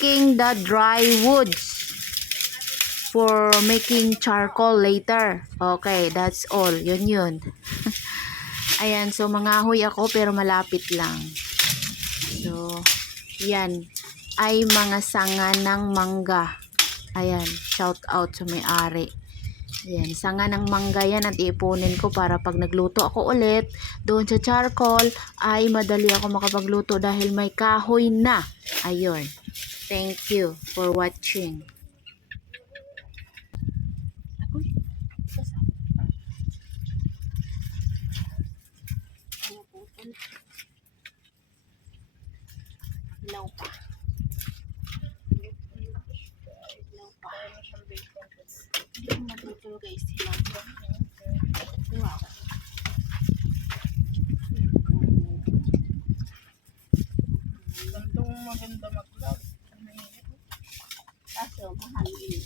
picking the dry woods for making charcoal later. Okay, that's all. Yun. Ayan, so mangahoy ako pero malapit lang. So, yan ay mga sanga ng mangga. Ayan, shout out sa may-ari. Ayan, sanga ng mangga yan at iipunin ko para pag nagluto ako ulit doon sa charcoal ay madali ako makapagluto dahil may kahoy na. Ayun. Thank you for watching. Ilaw pa. Hindi ko matutulo guys. Wow. Gantong maganda mag-vlog. Kaso, mahal yun.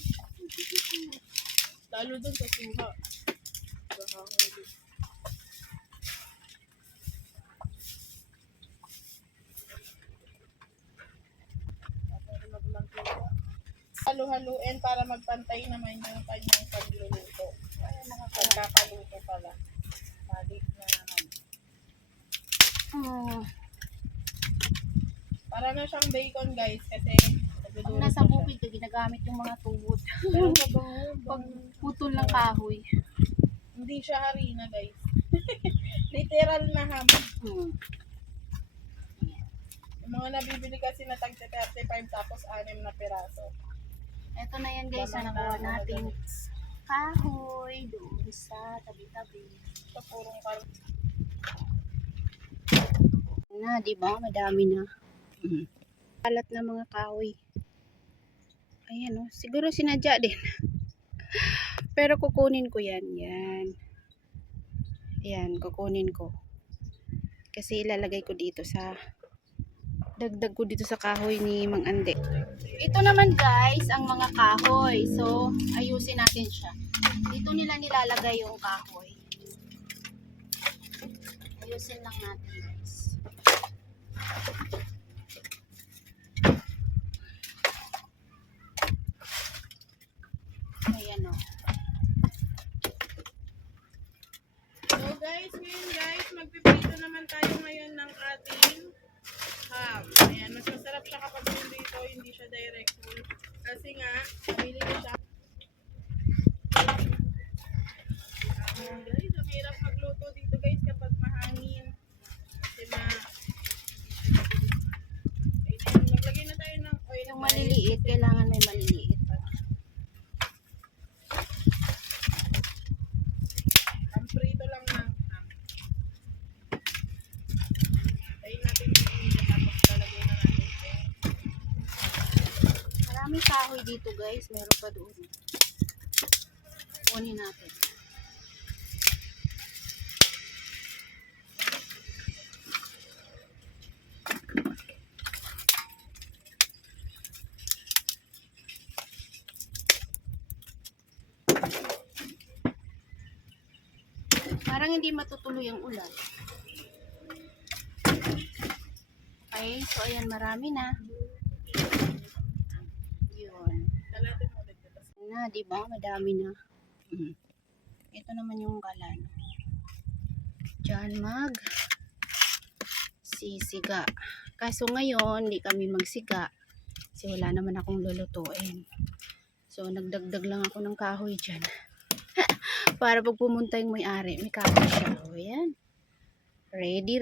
Lalo dun sa suha. Halu-haluin para magpantay naman yung kanyang pagluluto. Pagkakaluto pala. Balik na naman. Para na siyang bacon guys kasi Pag nasa bukid ka, ginagamit yung mga tuhod. pero mabango. Pag putol ng kahoy. Hindi siya harina guys. Literal na ham. Yung mga nabibili kasi na tag 35 tapos 6 na piraso. Ito na yan guys, na nakuha natin kahoy doon sa tabi-tabi. Sa purong karo. Na, di ba? Madami na. Kalat na mga kahoy. Ayan oh, siguro sinadya din. Pero kukunin ko yan. Yan, kukunin ko. Kasi ilalagay ko dito sa dagdag ko dito sa kahoy ni Mang Ande. Ito naman guys, ang mga kahoy. So, ayusin natin siya. Dito nila nilalagay yung kahoy. Ayusin lang natin guys. Ayan o. So guys, ngayon guys, magpipito naman tayo ngayon ng ating ham. Ayan, mas masarap siya kapag dito, hindi siya direct full. Kasi nga, pili ko siya. Guys, ang hirap magluto dito guys kapag mahangin. Kasi ayan, maglagay na tayo ng oil. Yung maliliit, kailangan may maliliit. Ang prito lang ng ham. Tayin natin yung inyo tapos lalagay na natin ito. Maraming kahoy dito guys. Meron pa doon. Kunin natin. Parang hindi matutuloy ang ulan. Okay, so ayan, marami na. Yun. Dalatin mo ulit ito. Na, di ba? Madami na. Ito naman yung galan. Diyan sisiga. Kaso ngayon, hindi kami magsiga. Kasi wala naman akong lulutuin. So, nagdagdag lang ako ng kahoy dyan. Para pag pumunta yung may-ari, may kahoy siya. O, yan. Ready.